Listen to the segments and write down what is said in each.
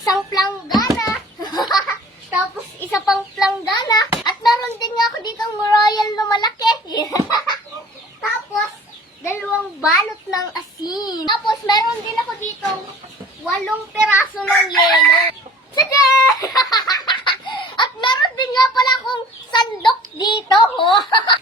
isang planggana. Tapos isa pang planggana. At meron din nga ako ditong royal na malaki. Tapos, dalawang balot ng asin. Tapos, meron din ako ditong 8 peraso ng yelo. Sige! At meron din nga pala akong sandok dito.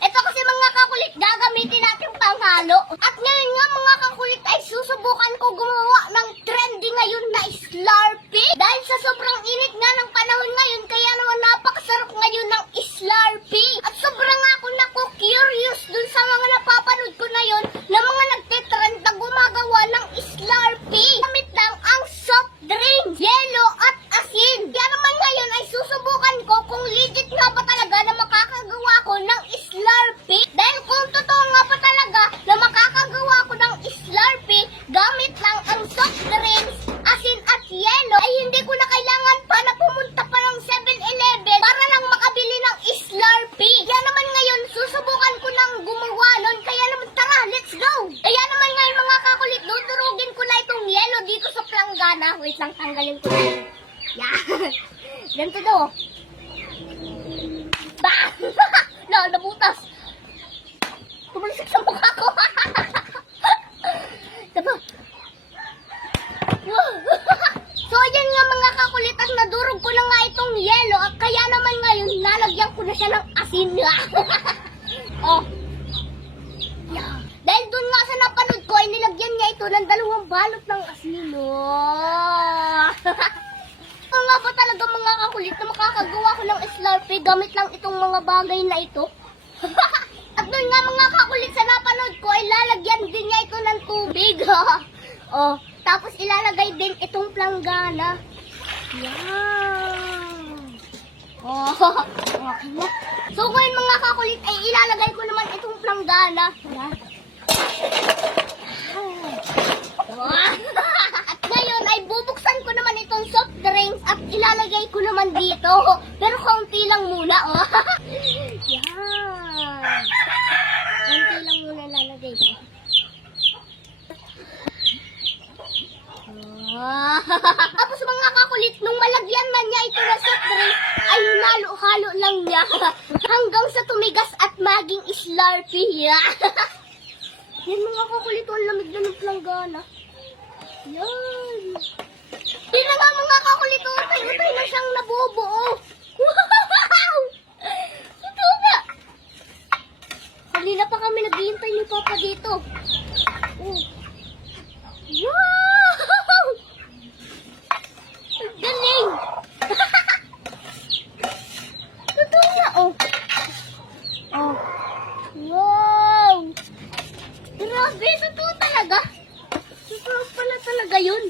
Ito kasi mga kakulit, gagamitin natin panghalo. At ngayon nga mga kakulit ay susubukan ko gumawa ng trendy ngayon na Slurpee. Dahil sa sobrang init nga ng panahon ngayon, kaya naman napakasarap ngayon ng Slurpee. At sobrang ako curious dun sa mga napapanood ko na yun na mga nagtitrend na gumagawa ng Slurpee. Gamit lang ang soft drink, yelo at asin. Kaya naman ngayon ay susubukan ko kung legit nga ba talaga na makakagawa ko ng Slurpee. Dahil kung totoo nga ba talaga na makakagawa ko ng Slurpee gamit lang ang soft drinks, asin at yelo, ay hindi ko na kailangan pa na pumunta pa ng 7-Eleven para lang makabili ng Slurpee. Kaya naman ngayon susubukan ko nang gumawa nun. Kaya naman tara, let's go! Kaya naman ngayon mga kakulit, dudurugin ko na itong yelo dito sa planggana. Wait lang, tanggalin ko na yun. Yan. Ganito daw. Bah! Nabutas. Kumalisik sa mukha ko. Diba? So, ayan nga mga kakulit, at nadurog ko na nga itong yelo. At kaya naman ngayon, lalagyan ko na siya ng asin. Oh. Yeah. Dahil dun nga sa napanood ko, ay nilagyan niya ito ng 2 balot ng asin. Oh. Ito nga ba talaga mga kakulit na makakagawa ko ng Slurpee gamit lang itong mga bagay na ito? At dun nga mga kakulit sa napanood ko, ay lalagyan din niya ito ng tubig. Oh. Tapos ilalagay din itong planggana. Yan. Oh, okay na. So ngayon mga kakulit ay ilalagay ko naman itong planggana. Yan. At ngayon ay bubuksan ko naman itong soft drinks at ilalagay ko naman dito. Pero kaunti lang muna. Oh. Yan. Kaunti lang muna ilalagay ko. Tapos mga kakulit, nung malagyan na niya ito na soft drink, ay hinalo-halo lang niya hanggang sa tumigas at maging Slurpee. Yan mga kakulit, ang lamig na ng planggana. Yan. Yan na nga mga kakulit, utay-utay na siyang nabubuo. Wow! Ito nga. Kanina pa kami naghihintay ni Papa dito. Oh. Wow! Galing! Totoo nga, oh. Oh. Wow! Grabe, totoo talaga. Totoo pala talaga yun.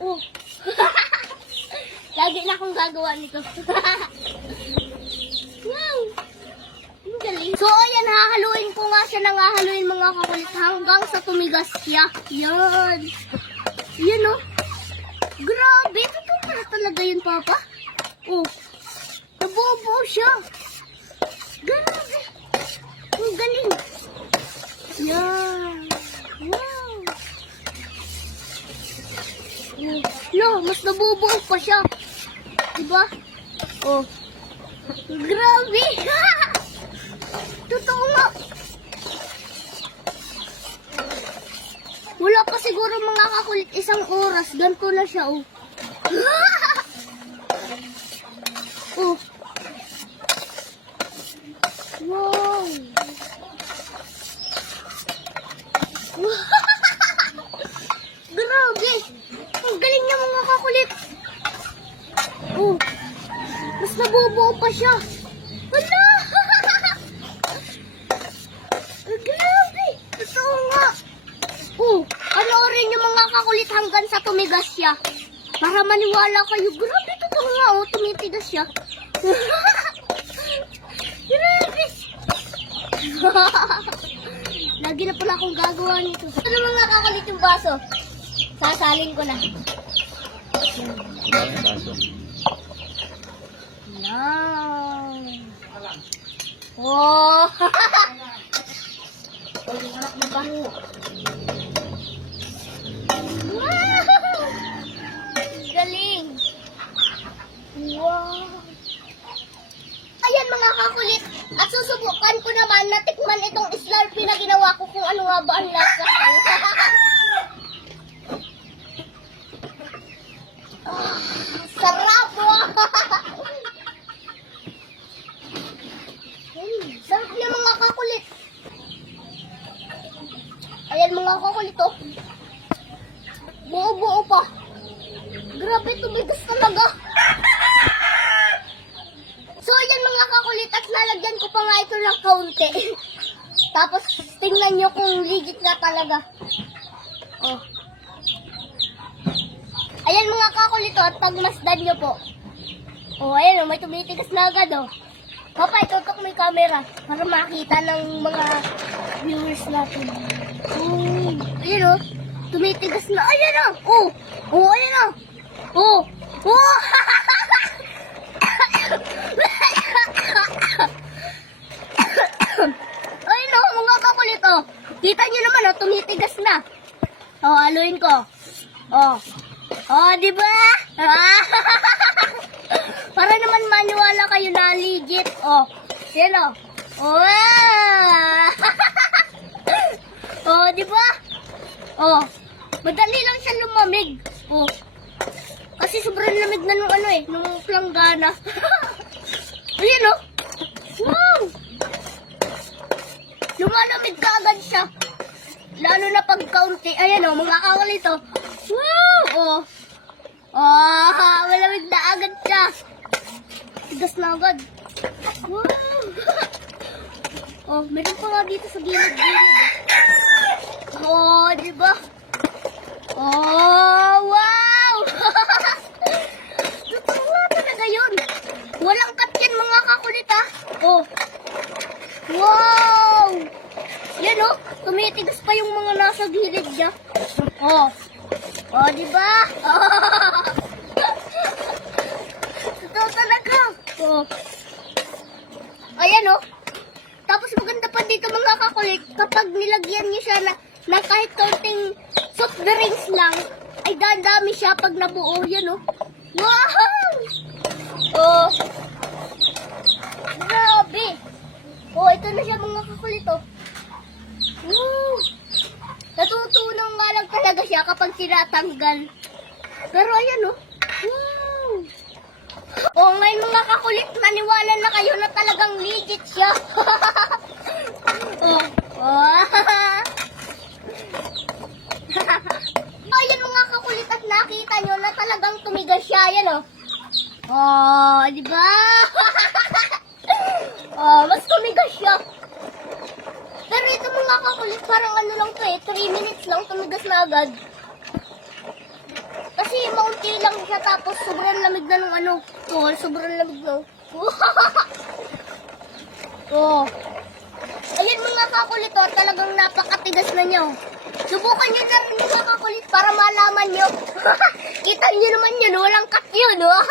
Oh. Lagi na akong gagawa nito. Wow! Ang galing. So, ayan, hahaluin ko nga siya nang hahaluin mga kakulit hanggang sa tumigas siya. Yan. Yan, oh. Grabe, totoo pala talaga yun, Papa. Oh, nabubuo siya. Grabe. Ang galing. Yan. Wow. Oh. No, mas nabubuo pa siya. Diba? Oh. Grabe. Totoo nga. Wala pa siguro mga kakulit 1 oras. Ganito na siya, oh. Oh. Wow. Grabe. Ang galing niya mga kakulit. Oh. Mas nabubuo pa siya. Hala. Grabe. Totoo nga. Oh, panoorin niyo mga kakulit hanggang sa tumigas siya. Para maniwala kayo. Grabe, totoo nga, oh, tumitigas siya. Grabe. Lagi na pala akong gagawa nito. Ano mga kakulit yung baso? Sasalin ko na. Yan. Oh. Anak na baho. Wow! Galing! mababa ang lasa. Sarap! Sarap yung mga kakulit. Ayan mga kakulit oh. Buo-buo pa. Grabe, tumigas talaga. So ayan mga kakulit at lalagyan ko pa nga ito ng kaunti. Tapos tingnan nyo kung legit nga talaga. Oh. Ayan mga kakulit at pagmasdan nyo po. Oh, ayan oh, may tumitigas na agad oh. Papa, itutok mo yung camera para makita ng mga viewers natin. Oh, ayan oh, tumitigas na. Ayan oh, oh, ayan oh. Oh, oh. Ayun oh, mga kakulit oh. Kita nyo naman oh, tumitigas na. Oh, haluin ko. Oh. Oh, di ba? Para naman maniwala kayo na legit. Oh, yan oh. Oh, oh, di ba? Oh, madali lang siya lumamig. Oh, kasi sobrang lamig na nung ano eh, nung planggana. Ayan oh. Wow! Lumalamig ka agad siya. Lalo na pag kaunti. Ayan oh, mga kakulit oh. Wow! Oh. Oh, malamig na agad siya. Tigas na agad. Wow! Oh, meron pa nga dito sa gilid-gilid. Oh, di ba? Oh, wow! Totoo talaga yun. Walang cut yan mga kakulit ah. Oh. Wow! Yan oh, tumitigas pa yung mga nasa gilid niya. Oh. Oh, di ba? Oh. Totoo talaga. Oh. Ayan oh. Tapos maganda pa dito mga kakulit, kapag nilagyan niyo siya na kahit kaunting soft drinks lang, ay dadami siya pag nabuo. Yan oh. Wow! Oh. Grabe. Oh, ito na siya mga kakulit oh. Wow! Natutunaw nga lang talaga siya kapag sinatanggal. Pero ayan oh. Wow! Oh, ngayon mga kakulit, naniwala na kayo na talagang legit siya. Oh. Oh. Oh, ayan mga kakulit at nakita nyo na talagang tumigas siya. Ayan oh. Oh, di ba? Oh, mas tumigas siya. Pero ito mga kakulit, parang ano lang to eh, 3 minutes lang tumigas na agad. Kasi maunti lang siya tapos sobrang lamig na nung ano. Oh, sobrang lamig na. Oh. Ayun mga kakulit oh, talagang napakatigas na niyo. Subukan nyo na rin mga kakulit para malaman nyo. Kita nyo naman yun, walang cut yun. Oh.